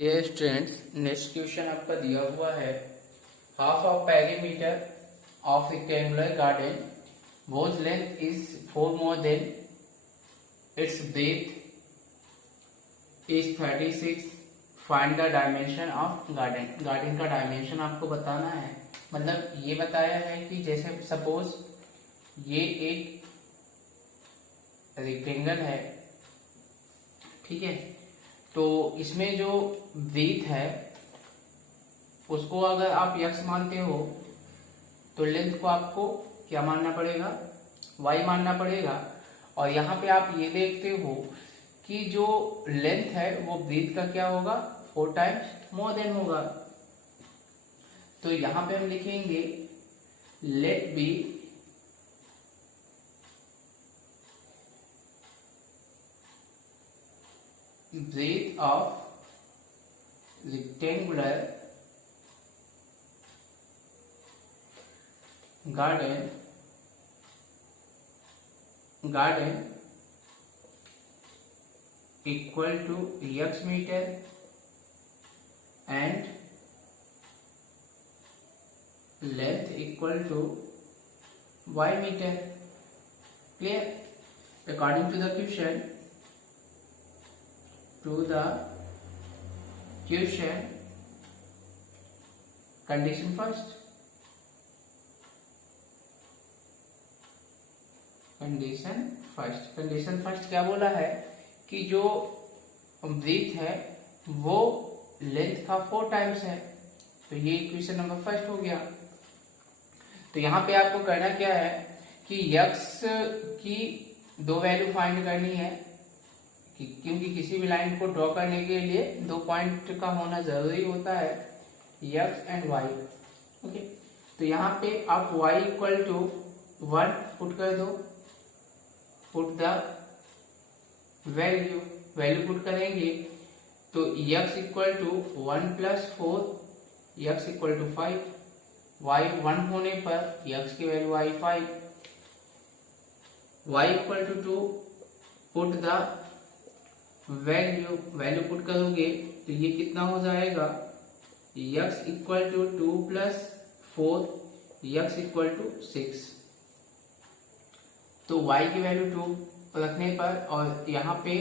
ये students, next question आपका दिया हुआ है। Half of perimeter of rectangular garden whose length is 4 more than its breadth is 36. Find the dimension of garden. Garden का dimension आपको बताना है। मतलब ये बताया है कि जैसे सपोज ये एक रेक्टेंगल है, ठीक है, तो इसमें जो ब्रेथ है उसको अगर आप x मानते हो तो लेंथ को आपको क्या मानना पड़ेगा, y मानना पड़ेगा। और यहाँ पे आप ये देखते हो कि जो लेंथ है वो ब्रेथ का क्या होगा, 4 टाइम्स मोर देन होगा। तो यहाँ पे हम लिखेंगे let be breadth of rectangular garden equal to x meter and length equal to y meter. Clear? According to the question, condition first. Condition first क्या बोला है कि जो ब्रेथ है वो लेंथ का 4 टाइम्स है। तो ये इक्वेशन नंबर फर्स्ट हो गया। तो यहाँ पे आपको करना क्या है कि x की 2 वैल्यू फाइंड करनी है, क्योंकि किसी भी लाइन को ड्रॉ करने के लिए 2 पॉइंट का होना जरूरी होता है, x एंड y। ओके, तो यहाँ पे आप y इक्वल टू 1 पुट कर दो, पुट द वैल्यू पुट करेंगे तो x equal to 1 plus 4, x equal to 5, y 1 होने पर x की वैल्यू आई 5, y equal to 2, put the value put करोगे तो ये कितना हो जाएगा, x equal to 2 plus 4, x equal to 6। तो y की वैल्यू 2 रखने पर और यहाँ पे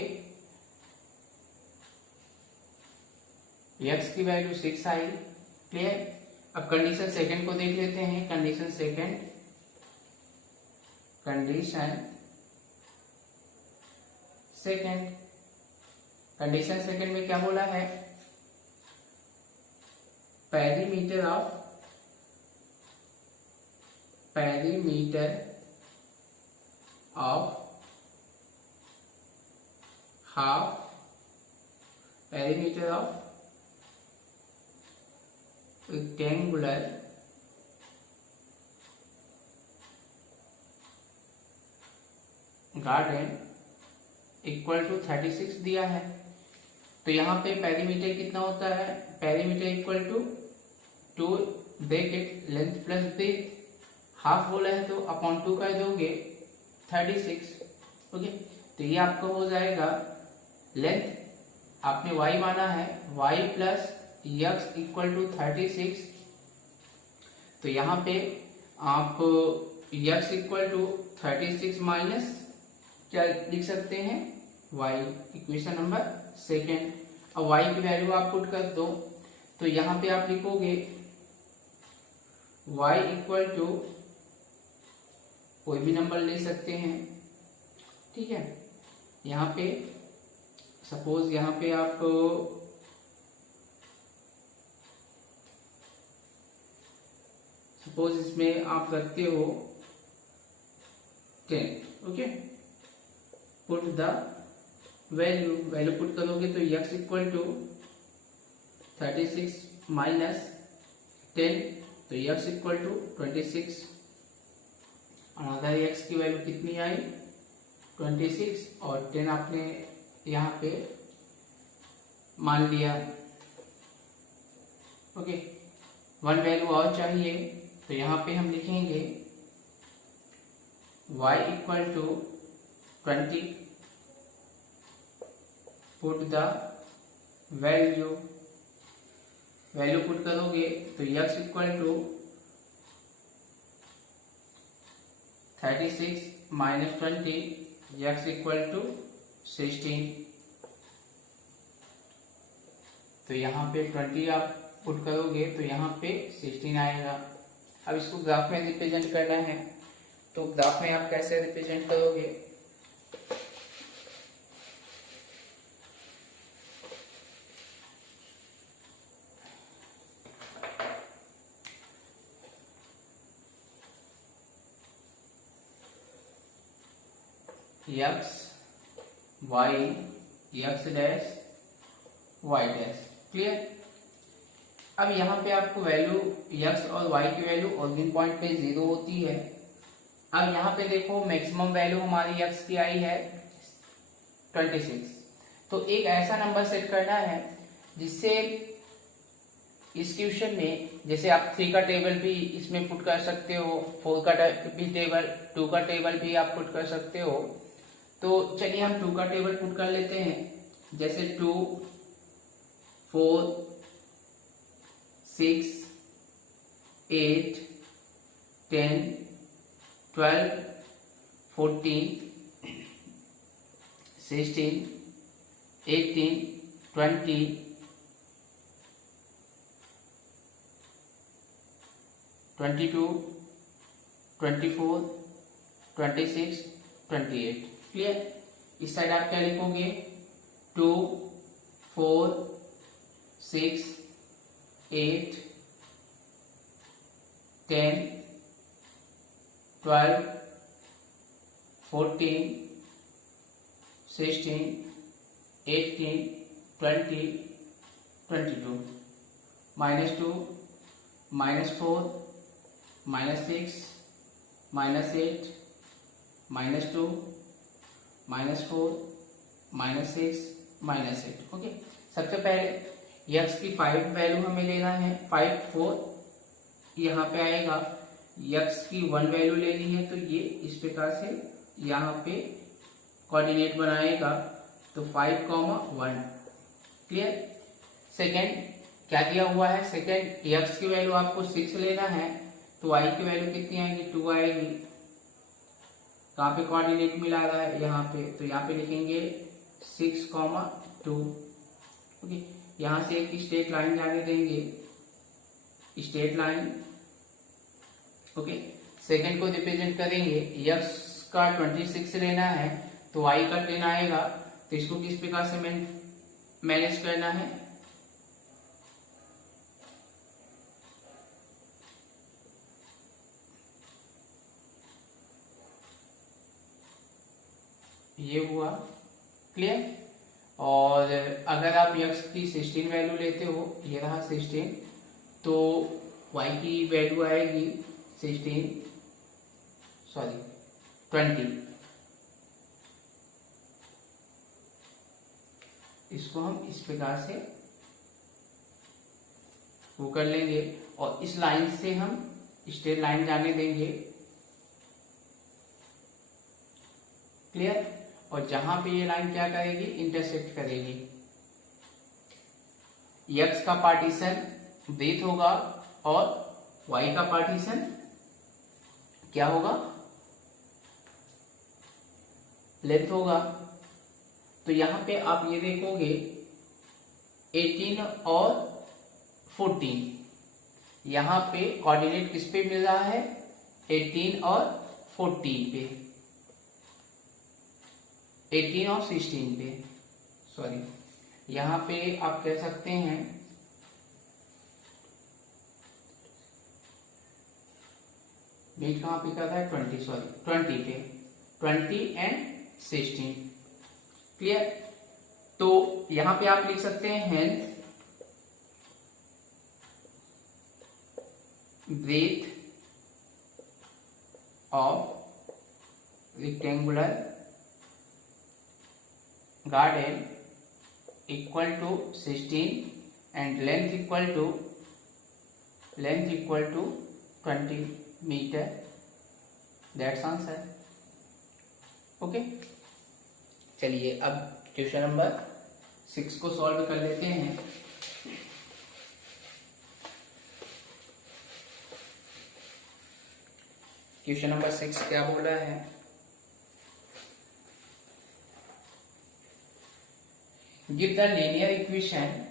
x की वैल्यू 6 आई। क्लियर? अब कंडीशन सेकंड को देख लेते हैं। कंडीशन सेकंड में क्या बोला है, perimeter of rectangular garden equal to 36 दिया है। तो यहाँ पे पेरीमीटर कितना होता है, perimeter equal to 2 bracket length plus breadth, half बोला है तो अपॉन 2 कर दोगे 36। ओके, तो ये आपको हो जाएगा लेंथ, आपने y माना है, y plus x equal to 36। तो यहाँ पे आप x इक्वल टू 36 माइनस क्या लिख सकते हैं, y, इक्वेशन नंबर सेकेंड। अब y की वैल्यू आप पुट कर दो तो यहाँ पे आप लिखोगे y इक्वल टू कोई भी नंबर ले सकते हैं, ठीक है। यहाँ पे सपोज यहाँ पे आप सपोज इसमें आप रखते हो 10। Okay, put the value put करोगे तो x इक्वल टू 36 माइनस 10, तो x equal to 26। Another x की वैल्यू कितनी आई, 26, और 10 आपने यहाँ पे मान लिया। ओके, 1 वैल्यू और चाहिए तो यहाँ पे हम लिखेंगे y equal to 20, put the value value put करोगे तो x equal to 36 minus 20, x equal to 16। तो यहाँ पे 20 आप पुट करोगे तो यहाँ पे 16 आएगा। अब इसको ग्राफ में रिप्रेजेंट करना है, तो ग्राफ में आप कैसे रिप्रेजेंट करोगे? x y x dash y dash. Clear? अब यहाँ पे आपको वैल्यू x और y की वैल्यू ओरिजिन पॉइंट पे 0 होती है। अब यहाँ पे देखो मैक्सिमम वैल्यू हमारी x की आई है 26। तो एक ऐसा नंबर सेट करना है जिससे इस क्वेश्चन में, जैसे आप 3 का टेबल भी इसमें पुट कर सकते हो, 4 का भी टेबल, 2 का टेबल भी आप पुट कर सकते हो। तो चलिए हम 2 का टेबल पुट कर लेते हैं। जैसे 2, 4, 6, 8, 10, 12, 14, 16, 18, 20, 22, 24, 26, 28। क्लियर? इस साइड आप क्या लिखोगे? 2, 4, 6, 8, 10, 12, 14, 16, 18, 20, 22, -2, -4, -6, -8, -2, -4, -6, -8। ओके, सबसे पहले x की 5 वैल्यू हमें लेना है, 5, 4 यहाँ पे आएगा। x की 1 वैल्यू लेनी है, तो ये इस प्रकार से यहाँ पे कोऑर्डिनेट बनाएगा, तो 5, 1। क्लियर? सेकेंड क्या दिया हुआ है? सेकेंड x की वैल्यू आपको 6 लेना है, तो y की वैल्यू कितनी आएगी? 2 आएगी। कहाँ पे कोऑर्डिनेट मिला रहा है? यहाँ पे, तो यहाँ पे लिखेंगे 6, 2। ओके, यहाँ से एक स्ट्रेट लाइन जाने देंगे, स्ट्रेट लाइन। ओके, सेकंड को रिप्रेजेंट करेंगे, x का 26 लेना है तो y का 10 आएगा। तो इसको किस प्रकार से मैनेज करना है? ये हुआ। क्लियर? और अगर आप x की 16 वैल्यू लेते हो, ये रहा 16, तो y की वैल्यू आएगी 20। इसको हम इस प्रकार से वो कर लेंगे और इस लाइन से हम स्ट्रेट लाइन जाने देंगे। क्लियर? और जहां पे ये लाइन क्या करेगी? इंटरसेक्ट करेगी। x का पार्टीशन ब्रेथ होगा और y का पार्टीशन क्या होगा? लेंथ होगा। तो यहां पे आप ये देखोगे 18 और 14, यहां पे कोऑर्डिनेट किस पे मिल रहा है? 18 और 14 पे, 18 और 16 पे, सॉरी, यहां पे आप कह सकते हैं बीच कहां पे कर रहा है? 20 पे, 20 एंड 16। क्लियर? तो यहां पे आप लिख सकते हैं hence breadth of rectangular garden equal to 16 and length equal to 20 metre. That's answer. Okay, चलिए अब क्वेश्चन नंबर 6 को सॉल्व कर लेते हैं। क्वेश्चन नंबर 6 क्या बोला है, give the linear equation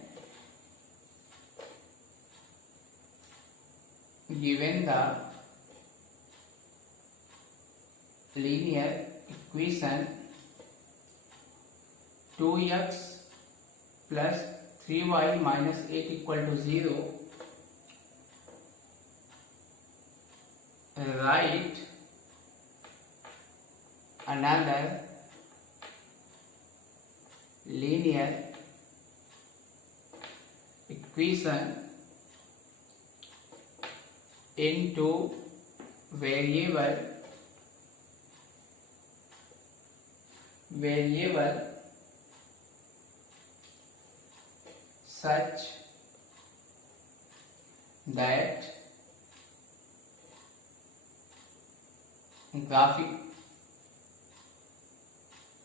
given the linear equation 2x plus 3y minus 8 equal to 0, write another linear equation into variable such that graphic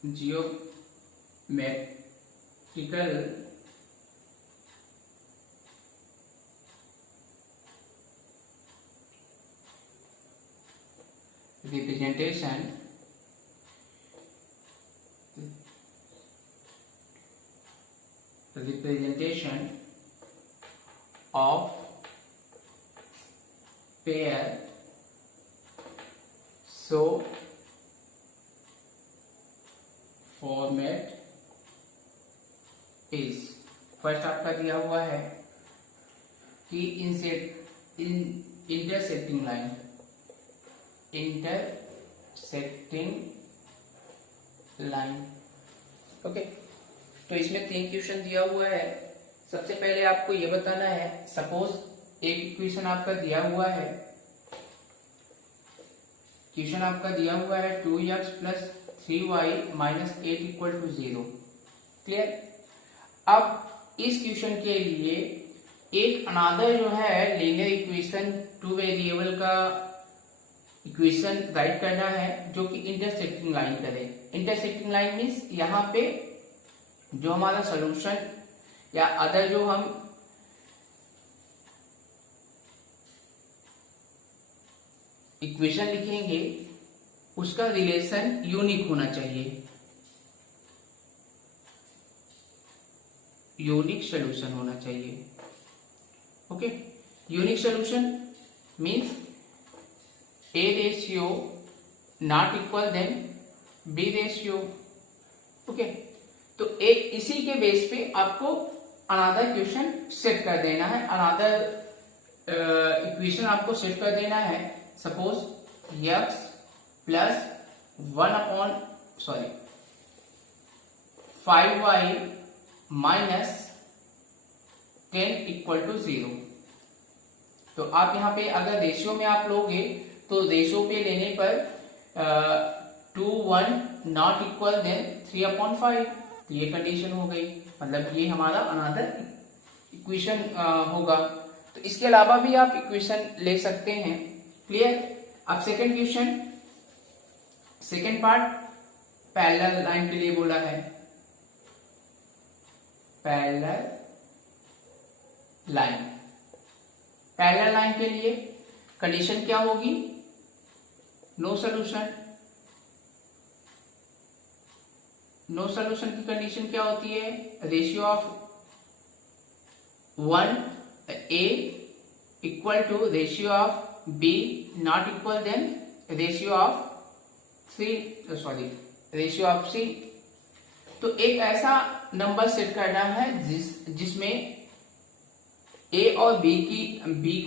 geometrical representation of pair so format is, first आपका दिया हुआ है कि intersecting line, okay. तो इसमें 3 question दिया हुआ है। सबसे पहले आपको ये बताना है, सपोज एक इक्वेशन आपका दिया हुआ है, क्वेश्चन आपका दिया हुआ है 2x plus 3y minus 8 equal to 0, clear. अब इस क्वेश्चन के लिए एक अनादर जो है लीनियर इक्वेशन 2 वेरिएबल का इक्वेशन राइट करना है जो कि इंटरसेक्टिंग लाइन करे। इंटरसेक्टिंग लाइन मीन्स यहाँ पे जो हमारा सॉल्यूशन या अदर जो हम इक्वेशन लिखेंगे उसका रिलेशन यूनिक होना चाहिए, यूनिक सॉल्यूशन होना चाहिए, okay. Unique solution means A ratio not equal than B ratio, okay. तो एक इसी के बेस पे आपको अनदर क्वेश्चन सेट कर देना है, अनदर इक्वेशन आपको सेट कर देना है। Suppose x plus 5y minus 10 equal to 0। तो आप यहाँ पे अगर रेशियो में आप लोगे तो रेशियो पे लेने पर 2 1 नॉट इक्वल देन 3/5, तो ये कंडीशन हो गई, मतलब ये हमारा अनदर इक्वेशन होगा। तो इसके अलावा भी आप इक्वेशन ले सकते हैं, क्लियर। अब second question, second part parallel line के लिए बोला है। पैरेलल लाइन के लिए कंडीशन क्या होगी, नो सॉल्यूशन। नो सॉल्यूशन की कंडीशन क्या होती है, ratio of 1a equal to ratio of b not equal than ratio of ratio of c। तो एक ऐसा नंबर सेट करना है जिसमें a और b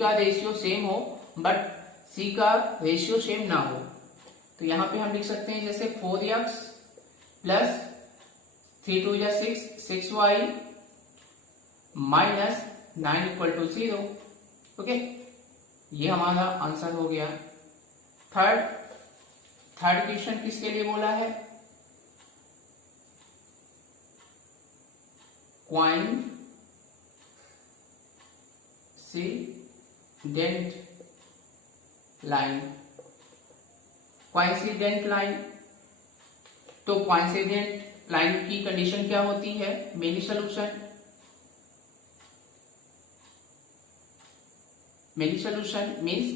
का रेशियो सेम हो बट c का रेशियो सेम ना हो। तो यहां पे हम लिख सकते हैं जैसे 4x plus 3 2 6 6y minus 9 equal to 0, okay. ये हमारा आंसर हो गया। थर्ड क्वेश्चन किसके लिए बोला है, कोइंसिडेंट लाइन। तो कोइंसिडेंट लाइन की कंडीशन क्या होती है, many solution means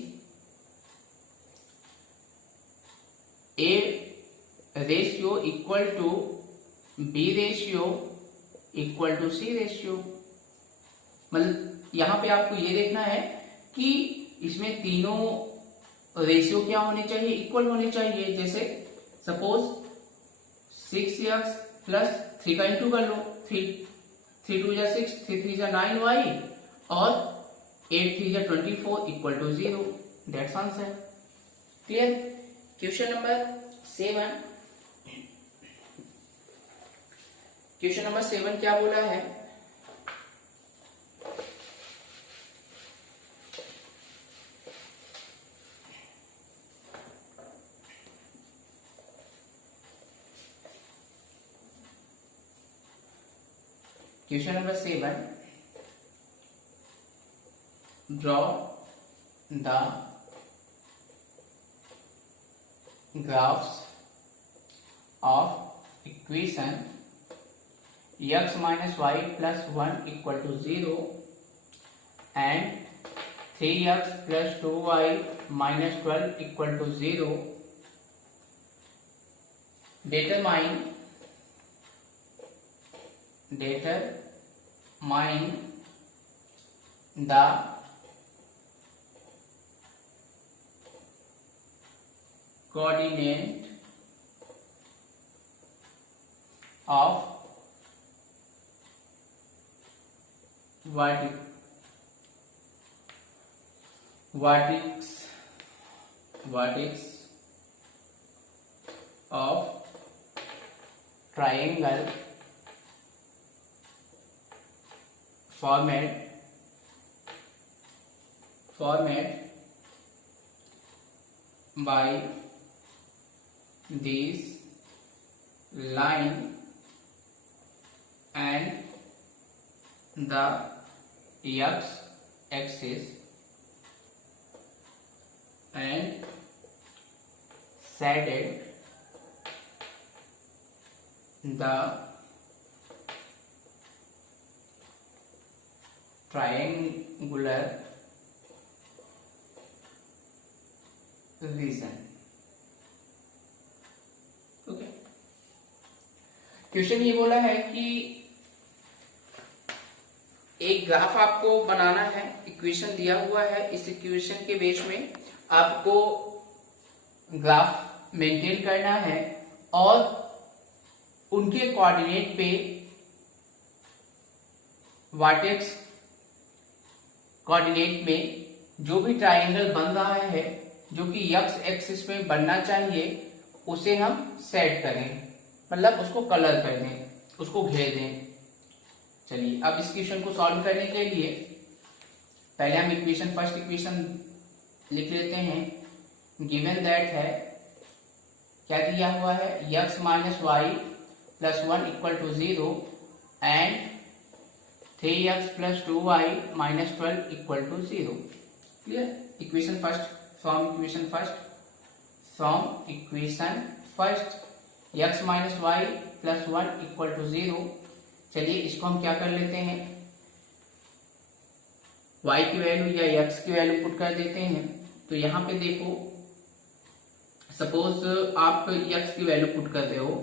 equal to B ratio equal to C ratio. मतलब यहां पे आपको ये देखना है कि इसमें तीनों रेशियो क्या होने चाहिए, इक्वल होने चाहिए। जैसे सपोज 6x प्लस 3 का इंटू कर लो, 3 2 जा 6, 3 3 जा 9 y और 8 3 जा 24 equal to 0। That's answer. Clear. Question number 7। Question number 7 क्या बोला है, question number 7, draw the graphs of equation x minus y plus 1 equal to 0 and 3x plus 2y minus 12 equal to 0. Determine the coordinate of vertex of triangle format by this line and the x axis and shaded the triangular region। Okay, question ये बोला है कि एक graph आपको बनाना है, equation दिया हुआ है, इस इक्वेशन के बेस में आपको ग्राफ मेंटेन करना है और उनके कोऑर्डिनेट पे वर्टेक्स कोऑर्डिनेट में जो भी ट्रायंगल बन रहा है, जो कि x एक्सिस में बनना चाहिए, उसे हम सेट करें, मतलब उसको कलर कर दें, उसको घेर दें। चलिए अब इस क्वेश्चन को सॉल्व करने के लिए पहले हम फर्स्ट इक्वेशन लिख लेते हैं। गिवन दैट है, क्या दिया हुआ है, x minus y plus 1 equal to 0 and 3x plus 2y minus 12 equal to 0। Clear. Equation first, from equation first x minus y plus 1 equal to 0। चलिए इसको हम क्या कर लेते हैं, y की वैल्यू या x की वैल्यू पुट कर देते हैं। तो यहां पे देखो, सपोज आप x की वैल्यू पुट कर रहे हो,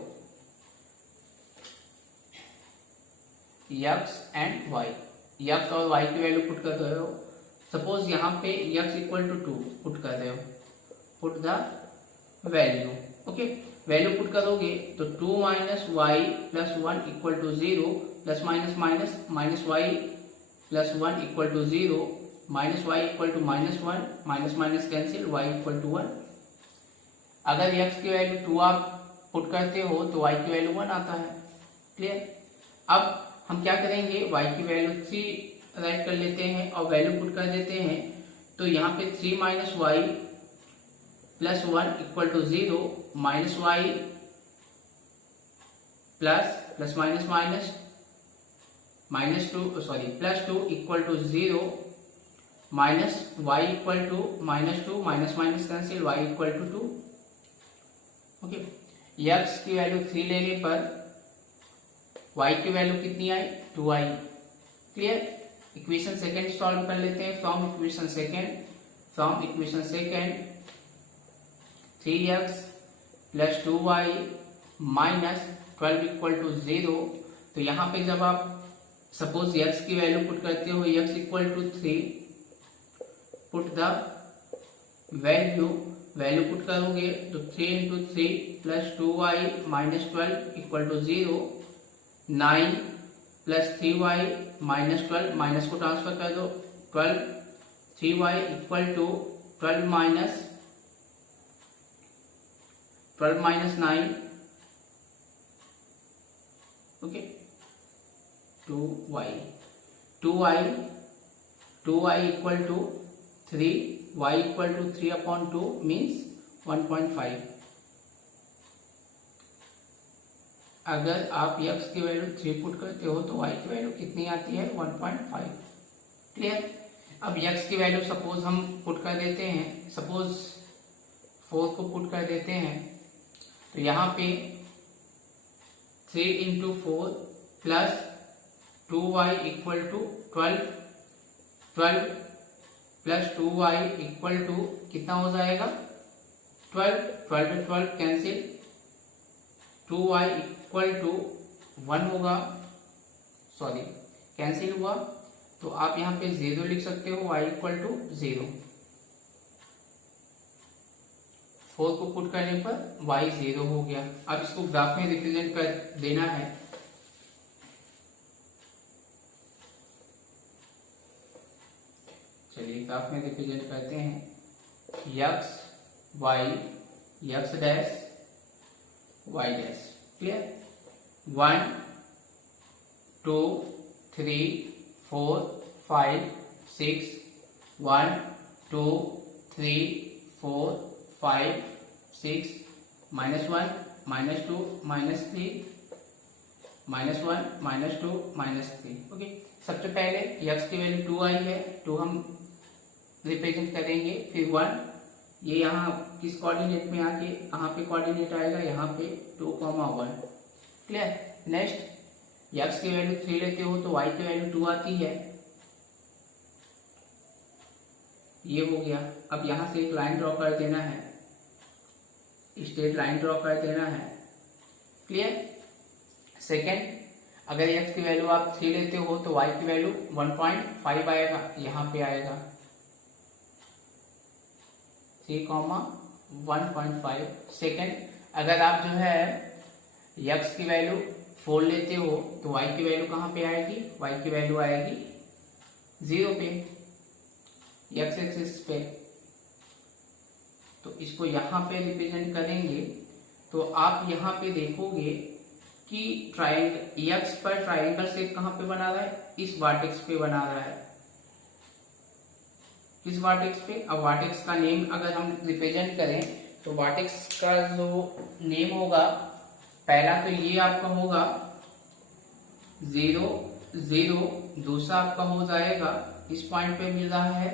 x एंड y, x और y की वैल्यू पुट कर रहे हो। सपोज यहाँ पे x इक्वल टू 2 पुट कर रहे हो, put the value. Okay, value put करोगे तो 2 minus y plus 1 equal to 0 plus minus minus minus y plus 1 equal to 0 minus y equal to minus 1 minus minus cancel y equal to 1। अगर x की value 2 आप put करते हो तो y की value 1 आता है। क्लियर। अब हम क्या करेंगे, y की वैल्यू 3 राइट कर लेते हैं और वैल्यू पुट कर देते हैं। तो यहाँ पे 3 minus y plus 1 equal to 0 minus y plus minus minus minus 2 sorry plus 2 equal to 0 minus y equal to minus 2 minus minus cancel y equal to 2। Okay, x की वैल्यू 3 लेने पर y की वैल्यू कितनी आई, 2i। Clear. Equation second solve कर लेते हैं। From equation second 3x plus 2y minus 12 equal to 0। तो यहाँ पे जब आप सपोज x की वैल्यू पुट करते हो, x equal to 3, put the value put करोगे तो 3 into 3 plus 2y minus 12 equal to 0, 9 plus 3y minus 12, minus को ट्रांसफर कर दो 12, 3y equal to 12 minus 9, okay, 2y equal to 3, y equal to 3/2 means 1.5। अगर आप x की value 3 put करते हो तो y की वैल्यू कितनी आती है? 1.5। क्लियर? अब x की वैल्यू सपोज हम पुट कर देते हैं, सपोज 4 को पुट कर देते हैं, तो यहाँ पे 3 into 4 plus 2y equal to 12 plus 2y equal to कितना हो जाएगा? 12 कैंसिल, 2y इक्वल टू 1 होगा, सॉरी कैंसिल हुआ, तो आप यहाँ पे 0 लिख सकते हो, y इक्वल टू 0। 4 को पुट करने पर y 0 हो गया। अब इसको ग्राफ में रिप्रेजेंट कर देना है। चलिए ग्राफ में रिप्रेजेंट करते हैं, x dash y dash. Clear? 1 2 3 4 5 6, 1 2 3 4 5 6, -1 -2 -3 -1 -2 -3। Okay, सबसे पहले x की वैल्यू 2 आई है, 2 हम रिप्रेजेंट करेंगे, फिर 1, ये यहाँ किस कोऑर्डिनेट में आके कहाँ पे कोऑर्डिनेट आएगा? यहाँ पे 2,1। क्लियर? नेक्स्ट x की वैल्यू 3 लेते हो तो y की वैल्यू 2 आती है, ये हो गया। अब यहाँ से एक लाइन ड्रॉ कर देना है, स्ट्रेट लाइन ड्रॉ कर देना है। क्लियर? सेकेंड, अगर x की वैल्यू आप 3 लेते हो तो y की वैल्यू 1.5 आएगा, यहाँ पे आएगा 3,1.5। सेकेंड, अगर आप जो है x की वैल्यू 4 लेते हो तो y की वैल्यू कहाँ पे आएगी? y की वैल्यू आएगी 0 पे, x एक्सिस पे। तो इसको यहाँ पे रिप्रेजेंट करेंगे तो आप यहाँ पे देखोगे कि ट्रायंगल x पर ट्रायंगल शेप कहाँ पे बना रहा है? इस वर्टेक्स पे बना रहा है। किस वर्टेक्स पे? अब वर्टेक्स का नेम अगर हम रिप्रेजेंट करें तो वर्टेक्स का जो नेम होगा, पहला तो ये आपका होगा 0 0, दूसरा आपका हो जाएगा इस पॉइंट पे मिल रहा है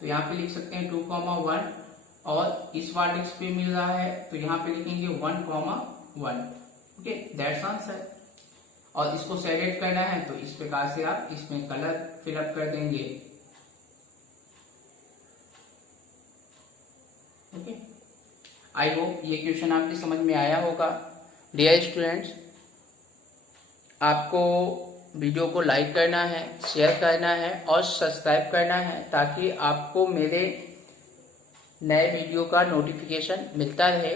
तो यहाँ पे लिख सकते हैं 2,1, और इस वर्टेक्स पे मिल रहा है तो यहाँ पे लिखेंगे 1,1। Okay, that's answer. और इसको सेलेक्ट करना है तो इस प्रकार से आप इसमें कलर फिलअप कर देंगे। ओके, आई होप ये क्वेश्चन आपकी समझ में आया होगा। डियर स्टूडेंट्स, आपको वीडियो को लाइक करना है, शेयर करना है और सब्सक्राइब करना है ताकि आपको मेरे नए वीडियो का नोटिफिकेशन मिलता रहे।